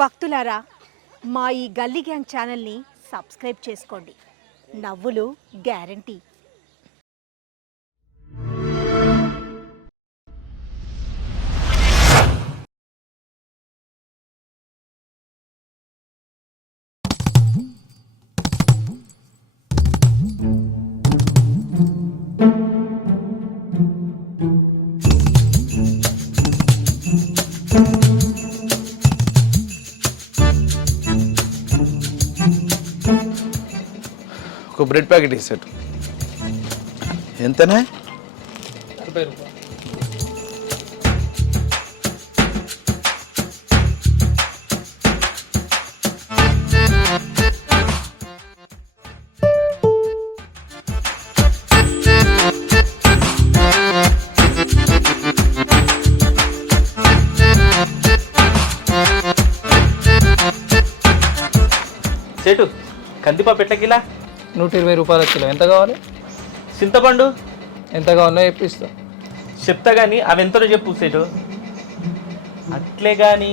భక్తులారా, మా ఈ గల్లీ గ్యాంగ్ ఛానల్ని సబ్స్క్రైబ్ చేసుకోండి. నవ్వులు గ్యారంటీ. ఒక బ్రెడ్ ప్యాకెట్ ఇస్తాడు. ఎంతనే? 40 రూపాయలు. సేటు కందిపప్పు ఎట్ల కిలా? 120 రూపాయల కిలో. ఎంత కావాలి? చింతపండు ఎంత కావాలో చెప్పిస్తా. చెప్తా కానీ అవి ఎంతలో చెప్పు సేటు. అట్లే కానీ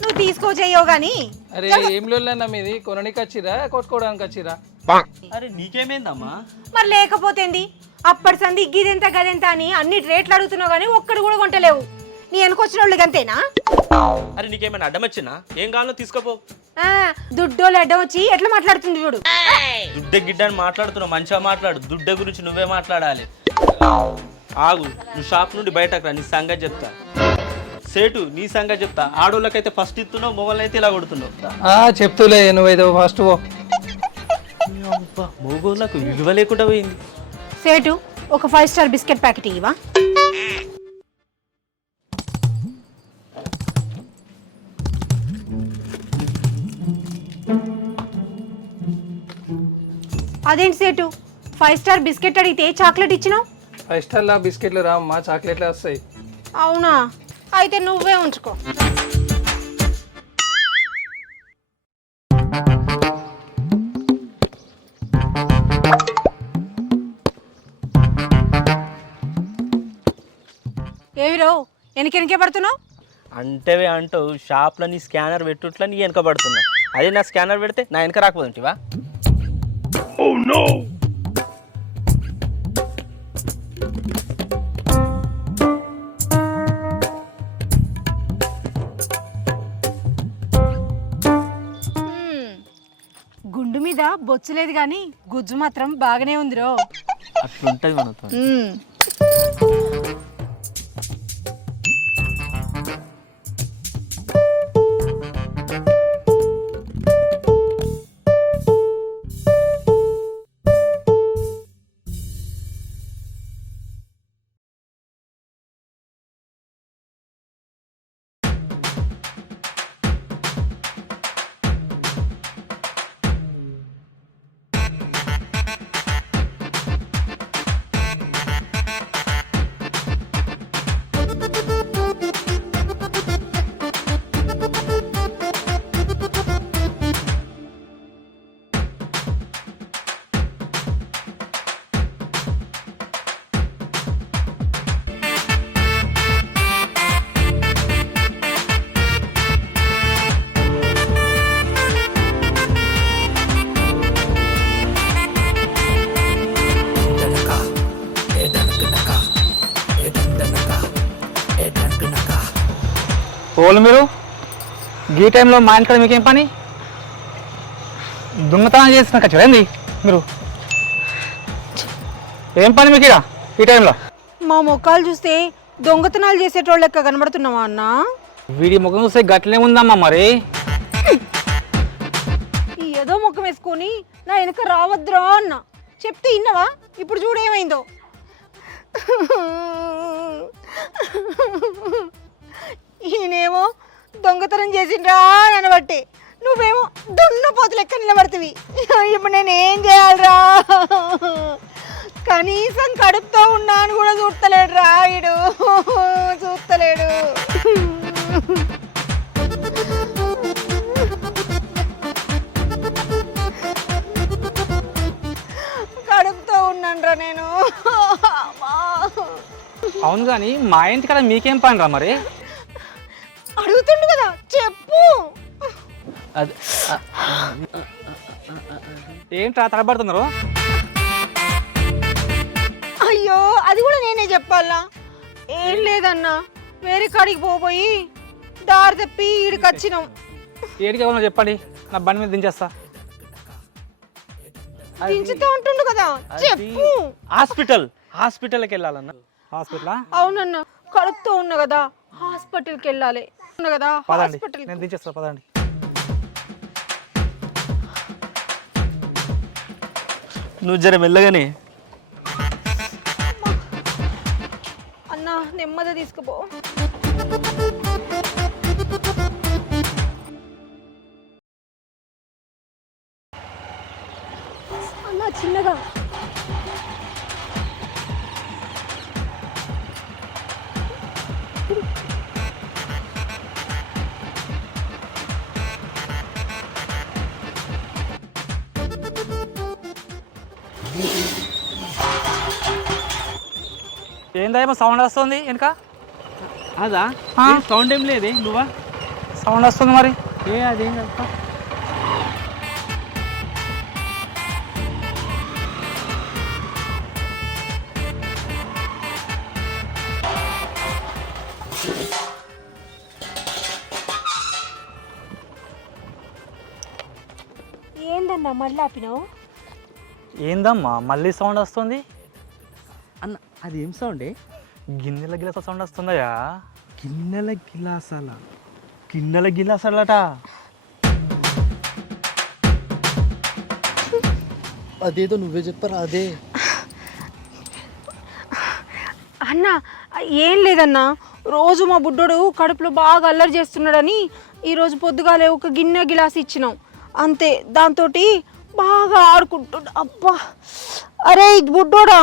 నువ్వు తీసుకోచేయో గాని. అరే ఏం లేదన్నా, మీది కొనడానికి వచ్చిరా కొట్టుకోవడానికి వచ్చిరా? అరే నీకేమైందమ్మా? మరి లేకపోతేంది? అప్పటి సంది గిదెంత గదెంత అని అన్ని రేట్లు అడుగుతున్నావు కానీ ఒక్కడు కూడా కొంటలేవు. నీ వెనకొచ్చిన వాళ్ళకి అంతేనా? అరే నీకేమైనా అడ్డం వచ్చినా? ఏం కావాలో తీసుకోపో. దుడ్డోళ్ళు అడ్డం వచ్చి ఎట్లా మాట్లాడుతుంది చూడు. దుడ్డే గిడ్డ అని మాట్లాడుతున్నావు, మంచిగా మాట్లాడు. దుడ్డే గురించి నువ్వే మాట్లాడాలి. ఆగు, నువ్వు షాప్ నుండి బయటకు రా, నీ సంగతి చెప్తా. సేటు నీ సంగతి చెప్తా. ఆడోళ్ళకైతే ఫస్ట్ ఇస్తున్నావు, మొగోళ్ళని అయితే ఇలా కొడుతున్నావు. చెప్తూలే నువ్వేదో ఫస్ట్ మొగోళ్ళకు విలువ లేకుండా పోయింది. సేటు ఒక 5 స్టార్ బిస్కెట్ ప్యాకెట్ ఇవ్వా. అదేంటి సేటు 5 స్టార్ బిస్కెట్ అడిగితే చాక్లెట్ ఇచ్చినావు? 5 స్టార్ల బిస్కెట్లు రామ్మా, చాక్లెట్లే వస్తాయి. అవునా? అయితే నువ్వే ఉంచుకో. ఏమిరో వెనకెనకే పడుతున్నావు? అంటే అంటావు షాప్లో నీ స్కానర్ పెట్టుట్లా నీ వెనక పడుతున్నావు. అదే నా స్కానర్ పెడితే నా వెనక రాకపోతుంటివా? గుండు మీద బొచ్చు లేదు కానీ గుజ్జు మాత్రం బాగానే ఉందిరో. అట్లుంటది మనతో. ఓళ్ళు మీరు ఈ టైంలో మా ఇంట్లో మీకేం పని? దొంగతనం చేసిన కచ్చేంది మీరు? ఏం పని మీకు ఈ టైంలో? మా ముఖాలు చూస్తే దొంగతనాలు చేసేటోళ్ళు లెక్క కనబడుతున్నావా అన్న? వీడి ముఖం చూస్తే గట్లనే ఉందమ్మా. మరి ఏదో ముఖం వేసుకొని నా వెనక రావద్దురా అన్న చెప్తే ఇన్నవా? ఇప్పుడు చూడేమైందో. ఈయనేమో దొంగతనం చేసిండ్రా అని అనబట్టి నువ్వేమో దున్నపోతు లెక్క నిలబడుతుంది. ఇప్పుడు నేను ఏం చేయాలరా? కనీసం కడుపుతో ఉన్నాను కూడా చూస్తలేడు రాయుడు, చూస్తలేడు. కడుపుతో ఉన్నాను రా నేను. అవును కానీ మా ఇంటి కదా మీకేం పని రా? మరి అడుగు అడుగుతుండు కదా చెప్పు. అది ఏంట్రా తడబడుతున్నారు? అయ్యో అది కూడా నేనే చెప్పాలా? ఏం లేదన్నా, వేరే కాడికి పోయి దారి తప్పి ఈడికి వచ్చినాం. ఏడికి ఎవరో చెప్పండి, నా బండి మీద దించేస్తా. దించుతూ ఉంటుండు కదా చెప్పు. హాస్పిటల్కి వెళ్ళాలన్నా. హాస్పిటలా? అవునన్నా, కడుపుతో ఉన్నా కదా హాస్పిటల్కి వెళ్ళాలి కదా. పదండి, హాస్పిటల్ నేను దించేస్తా, పదండి. నువ్వు జర మెల్లగానే. అన్నా నెమ్మది తీసుకుపో. అన్నా చిన్నగా. ఏందా సౌండ్ వస్తుంది వెనక? అదా సౌండ్ ఏం లేదే. నువ్వా? సౌండ్ వస్తుంది మరి. అదేం కదా. ఏందన్నా మళ్ళీ ఆపినావు? ఏందమ్మా మళ్ళీ సౌండ్ వస్తుంది? అన్న అది ఏం సౌండే? గిన్నెల గిలాస సౌండ్ వస్తుందయ్యా. గిన్నెల గిలాసాలట. అదేదో నువ్వే చెప్పరా. అదే అన్న ఏం లేదన్నా, రోజు మా బుడ్డోడు కడుపులో బాగా అల్లరి చేస్తున్నాడని ఈరోజు పొద్దుగాలే ఒక గిన్నె గిలాస్ ఇచ్చినాం అంతే. దాంతో బాగా ఆడుకుంటున్నాడు. అబ్బా అరే బుడ్డోడా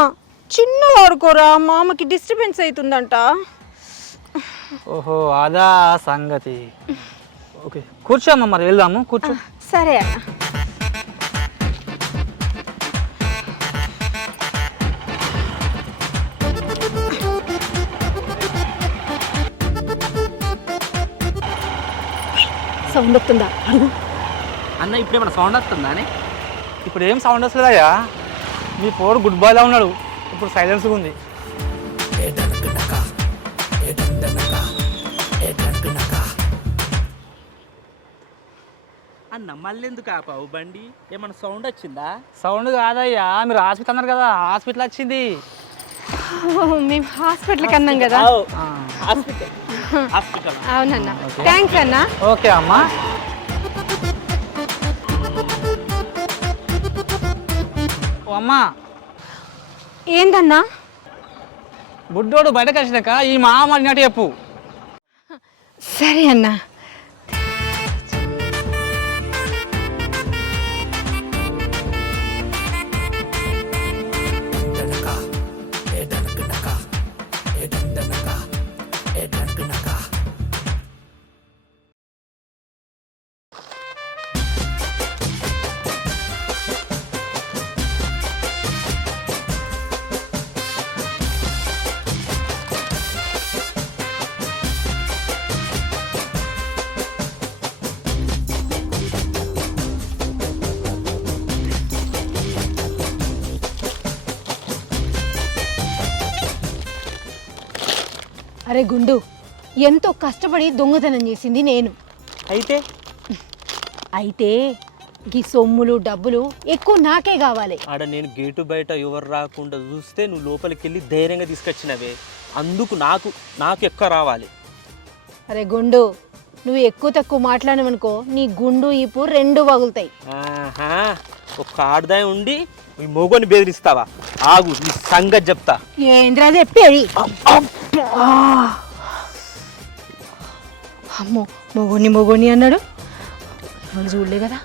చిన్నగా ఆడుకోరా, మామకి డిస్టర్బెన్స్ అవుతుందంట. ఓహో అదా సంగతి. ఓకే కూర్చోమ్మా, మరి వెళ్దాము, కూర్చో. సరే అన్న. సౌండ్ వస్తుందా అడుగు. అన్న ఇప్పుడు ఏమైనా సౌండ్ వస్తుందా అని? ఇప్పుడు ఏం సౌండ్ వస్తుందయ్యా? మీ పోడు గుడ్ బాయ్లా ఉన్నాడు, ఇప్పుడు సైలెన్స్గా ఉంది. అన్న మళ్ళీ ఎందుకు ఆపావు బండి? ఏమైనా సౌండ్ వచ్చిందా? సౌండ్ కాదయ్యా, మీరు హాస్పిటల్ అన్నారు కదా, హాస్పిటల్ వచ్చింది. మేము హాస్పిటల్కి అన్నాం కదా. హాస్పిటల్. అవునన్నా, థ్యాంక్స్ అన్నా. ఓకే అమ్మా. ఓ అమ్మా, ఏందన్నా? బుడ్డోడు బయటకు వచ్చినాక ఈ మామ అన్నట్టు చెప్పు. సరే అన్నా. అరే గుండు, ఎంతో కష్టపడి దొంగతనం చేసింది నేను. అయితే ఈ సొమ్ములు డబ్బులు ఎక్కువ నాకే కావాలి. ఆడ నేను గేటు బయట ఎవరు రాకుండా చూస్తే నువ్వు లోపలికి వెళ్ళి ధైర్యంగా తీసుకొచ్చినవే, అందుకు నాకు ఎక్కువ రావాలి. అరే గుండు, నువ్వు ఎక్కువ తక్కువ మాట్లాడమనుకో నీ గుండు ఈపు రెండు పగులుతాయి. ఒక ఆడదాయి ఉండి ఈ మొగోని బెదిరిస్తావా? ఆగు, నీ సంగతి చెప్తా. ఏంద్రా చెప్పేది? అమ్మో, మొగోని అన్నాడు. ఎవరు చూడలే కదా?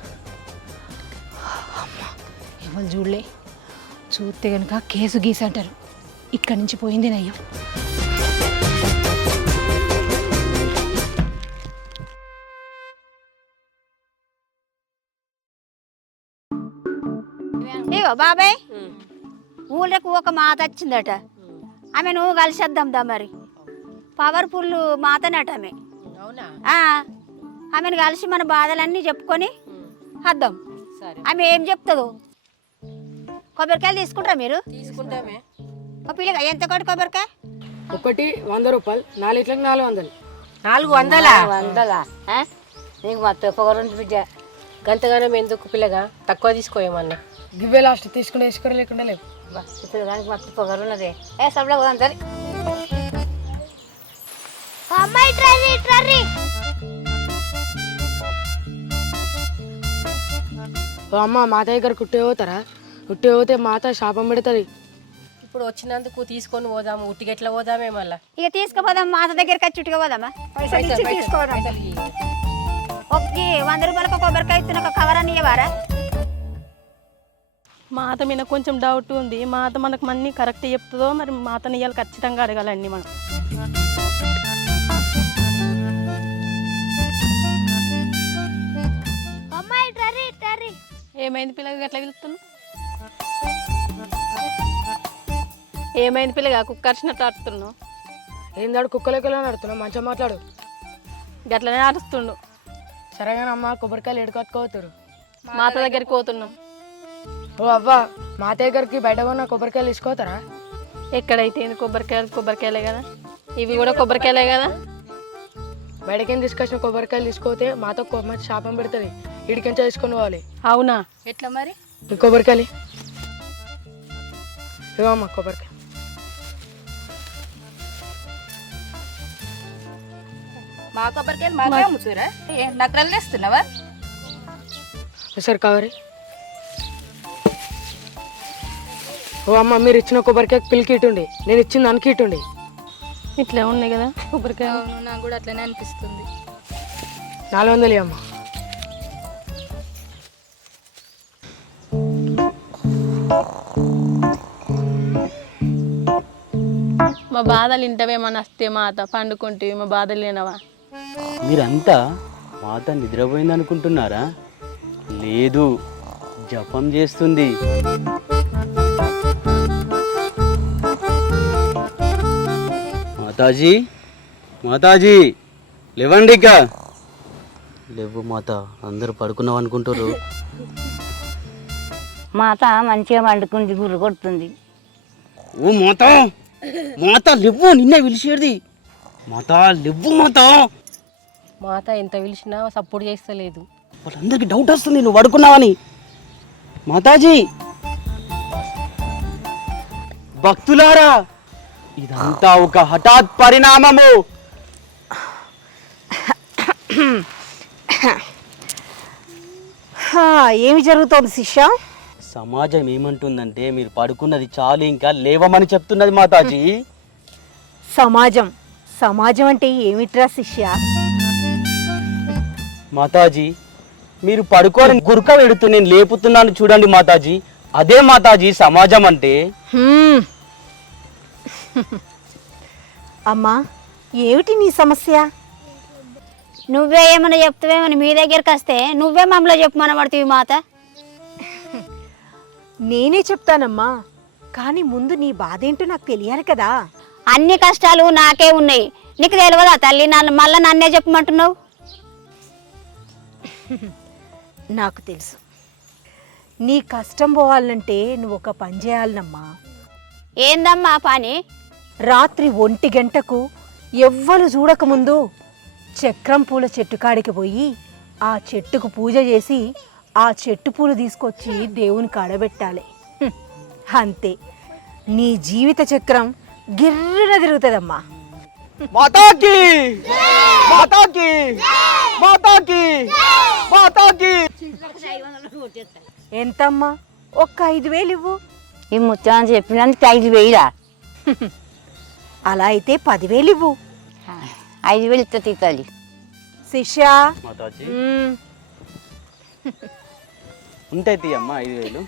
అమ్మా, ఎవరు చూడలే. చూస్తే కనుక కేసు గీసి అంటారు. ఇక్కడి నుంచి పోయింది నయ్యం. ఇగో బాబాయ్, ఊళ్ళకు ఒక మాత వచ్చిందట. ఆమె నువ్వు కలిసేద్దాం దా. మరి పవర్ఫుల్ మాతనట ఆమె. ఆ, ఆమెను కలిసి మన బాధలన్నీ చెప్పుకొని వద్దాం. ఆమె ఏం చెప్తుందో. కొబ్బరికాయలు తీసుకుంటారా మీరు? తీసుకుంటామే. ఒక పిల్లగా ఎంత కొట్టి కొబ్బరికాయ? ఒకటి 100 రూపాయలు, 4 ఇట్లకి 400. 400 నీకు మొత్తం పొగరుంది బిడ్డ. గంతగానం ఎందుకు పిల్లగా, తక్కువ తీసుకోమన్నా. గివ్వే లాస్ట్, తీసుకునే వేసుకోరు లేకుండా లేవు. ఇప్పుడు దానికి మొత్తం పొగరున్నదే. ఏ సబ్లో పోదాం సరే. అమ్మాయి ట్రర్రీ ట్రర్రీ. ఓ అమ్మ, మాత దగ్గర కుట్టే పోతారా? కుట్టే పోతే మాత శాపం పెడుతుంది. ఇప్పుడు వచ్చినందుకు తీసుకొని పోదాము, ఉట్టికి ఎట్లా పోదామే మళ్ళా. ఇక తీసుకుపోదాం, మాత దగ్గరికి వచ్చి చుట్టుగా పోదామా? తీసుకోదాం. ఒక్కి 100 రూపాయలకు కొబ్బరికాయ ఇస్తున్న ఒక కవర్ అని ఇవ్వరా? మాత మీద కొంచెం డౌట్ ఉంది. మాత మనకు అన్నీ కరెక్ట్ చెప్తుందో మరి మాతని ఇవ్వాలి, ఖచ్చితంగా అడగాలండి మనం. అమ్మాయి ట్రర్రీ ట్రర్రీ. ఏమైంది పిల్లగా ఎట్లా వెళ్తున్నావు? ఏమైంది పిల్లగా కుక్క అరిచినట్టు ఆడుతున్నావు? ఏందాడు కుక్కలెక్కలో నడుతున్నావు? మంచిగా మాట్లాడు. గట్లనే ఆడుస్తుండు. సరేగానమ్మా, కొబ్బరికాయలు ఎడుకొట్టుకోతారు. మాత దగ్గరికి పోతున్నాం. ఓ అవ్వ, మాత దగ్గరికి బయట కొన్న కొబ్బరికాయలు తీసుకోతారా? ఎక్కడైతే ఏంది, కొబ్బరికాయలే కదా. ఇవి కూడా కొబ్బరికాయలే కదా. బయటకేం తీసుకొచ్చిన కొబ్బరికాయలు తీసుకోతే మాతో మంచి శాపం పెడుతుంది. ఇడికించా తీసుకొని పోవాలి. అవునా? ఎట్లా మరి? ఈ కొబ్బరికాయలు ఇవమ్మా, కొబ్బరికాయ. మా కొబ్బరికాయలు మాకే అమ్ముతురా? నకరలు వేస్తున్నావా? సార్ కవరి. ఓ అమ్మ, మీరు ఇచ్చిన కొబ్బరికాయ పిల్లికి ఇటుండి, నేను ఇచ్చిన దానికి ఇటుండి. ఇట్లా ఉన్నాయి కదా కొబ్బరికాయ. నాకు కూడా అట్లనే అనిపిస్తుంది. 400 అమ్మ. మా బాధలు ఇంటవేమని వస్తే మాత పండుకుంటే మా బాధలు లేనవా? మీరంతా మాత నిద్రపోయింది అనుకుంటున్నారా? లేదు, జపం చేస్తుంది. మాతాజీ, మాతాజీ లేవండి. ఇక లేవు మాత, అందరూ పడుకున్నాం అనుకుంటారు. మాత మంచిగా వండుకుంది, గుర్రు కొడుతుంది. ఓ మాత, మాత లేవు, నిన్నే పిలిచేది. మాత లేవు, మాత. మాత ఎంత పిలిచినా సపోర్ట్ చేస్తలేదు. వాళ్ళందరికీ డౌట్ వస్తుంది నువ్వు పడుకున్నావని. మాతాజీ, భక్తులారా, ఇదంతా ఒక హఠాత్ పరిణామము. ఏమి జరుగుతోంది శిష్య? సమాజం ఏమంటుందంటే మీరు పడుకున్నది చాలు, ఇంకా లేవమని చెప్తున్నది మాతాజీ. సమాజం సమాజం అంటే ఏమిట్రా శిష్య? మాతాజీ, మీరు పడుకోని గురక వెడుతూ నేను లేపుతున్నాను చూడండి మాతాజీ, అదే మాతాజీ సమాజం అంటే. అమ్మా, ఏమిటి నీ సమస్య? నువ్వే ఏమైనా చెప్తావేమని మీ దగ్గరికి వస్తే నువ్వే మమ్మల్ని చెప్పమని పడుతుంది మాత. నేనే చెప్తానమ్మా, కానీ ముందు నీ బాధ ఏంటో నాకు తెలియాలి కదా. అన్ని కష్టాలు నాకే ఉన్నాయి, నీకు తెలియదా తల్లి? మళ్ళీ నన్నే చెప్పమంటున్నావు. నాకు తెలుసు, నీ కష్టం పోవాలంటే నువ్వు ఒక పని చేయాలనమ్మా. ఏందమ్మా పని? రాత్రి 1 గంటకు ఎవ్వరు చూడకముందు చక్రం పూల చెట్టు కాడికి పోయి ఆ చెట్టుకు పూజ చేసి ఆ చెట్టు పూలు తీసుకొచ్చి దేవుని కాడబెట్టాలి. అంతే, నీ జీవిత చక్రం గిర్రున తిరుగుతుందమ్మా. మాతాకి, మాతాకి, మాతాకి, మాతాకి. ఎంతమ్మా? ఒక్క 5,000 ఇవ్వు. ఈ ముత్యాన్ని చెప్పినందుకు 5,000. అలా అయితే 10,000 ఇవ్వు. 5,000 ఇస్తా తీతాలి. శిష్య, మాతాజీ ఉంటాయి తీయమ్మా 5,000.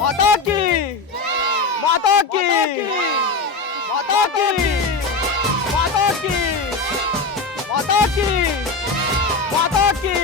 మాతాకి, మాతాకి, మాతాకి, మాతాకి, మాతాకి, మాతాకి.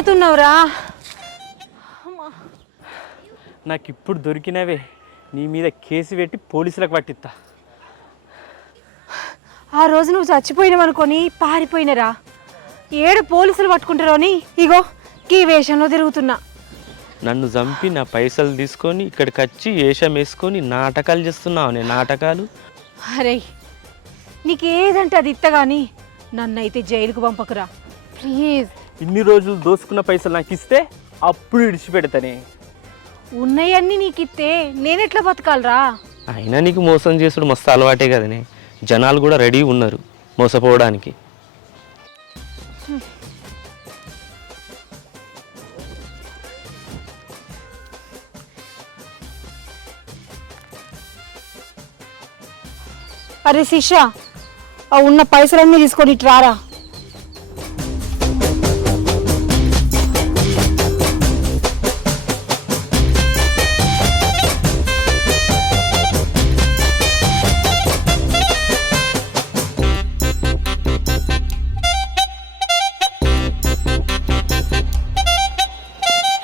మాట్లాడుతున్నావురా? నాకు ఇప్పుడు దొరికినవే, నీ మీద కేసు పెట్టి పోలీసులకు పట్టిస్తా. ఆ రోజు నువ్వు చచ్చిపోయినావనుకొని పారిపోయినరా. ఏడు పోలీసులు పట్టుకుంటారో అని ఇగో ఈ వేషంలో తిరుగుతున్నా. నన్ను చంపి నా పైసలు తీసుకొని ఇక్కడికి వచ్చి వేషం వేసుకొని నాటకాలు చేస్తున్నావు. నేను నాటకాలు అరే నీకేదంటే అది ఇత్తగాని నన్నైతే జైలుకు పంపకురా ప్లీజ్. ఇన్ని రోజులు దోసుకున్న పైసలు నాకు ఇస్తే అప్పుడు విడిచిపెడతానే. ఉన్నాయన్నీ నీకిస్తే నేనెట్లా బతకాలరా? అయినా నీకు మోసం చేసుడు మస్తు అలవాటే కదనే. జనాలు కూడా రెడీ ఉన్నారు మోసపోవడానికి. అరే శిష్య, ఆ ఉన్న పైసలన్నీ తీసుకొని ఇటు రారా.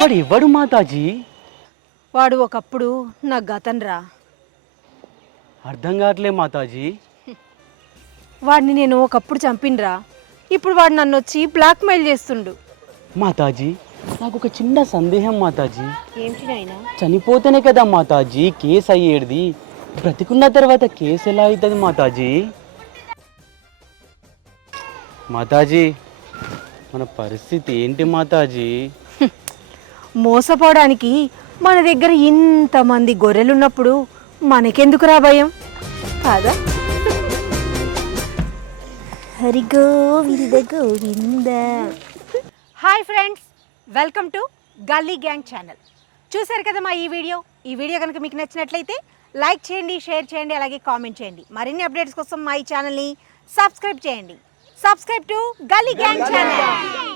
వాడు ఎవడు మాతాజీ? వాడు ఒకప్పుడు నా గతంరా. అర్థం కావట్లే మాతాజీ. వాడిని నేను ఒకప్పుడు చంపినరా. ఇప్పుడు వాడు నన్ను వచ్చి బ్లాక్మెయిల్ చేస్తుండు. మాతాజీ నాకు ఒక చిన్న సందేహం మాతాజీ. ఏంటి నాయనా? చనిపోతేనే కదా మాతాజీ కేసు అయ్యేది, బ్రతికున్న తర్వాత కేసు ఎలా అవుతుంది మాతాజీ? మాతాజీ మన పరిస్థితి ఏంటి మాతాజీ? మోసపోవడానికి మన దగ్గర ఇంతమంది గొర్రెలున్నప్పుడు మనకెందుకురా భయం కాదా? Hari Govinda Govinda. Hi friends, welcome to గల్లీ గ్యాంగ్ ఛానల్. చూసారు కదా మా ఈ వీడియో కనుక మీకు నచ్చినట్లయితే లైక్ చేయండి, షేర్ చేయండి, అలాగే కామెంట్ చేయండి. మరిన్ని అప్డేట్స్ కోసం మా ఈ ఛానల్ని సబ్స్క్రైబ్ చేయండి. సబ్స్క్రైబ్ టు గల్లీ గ్యాంగ్ ఛానల్.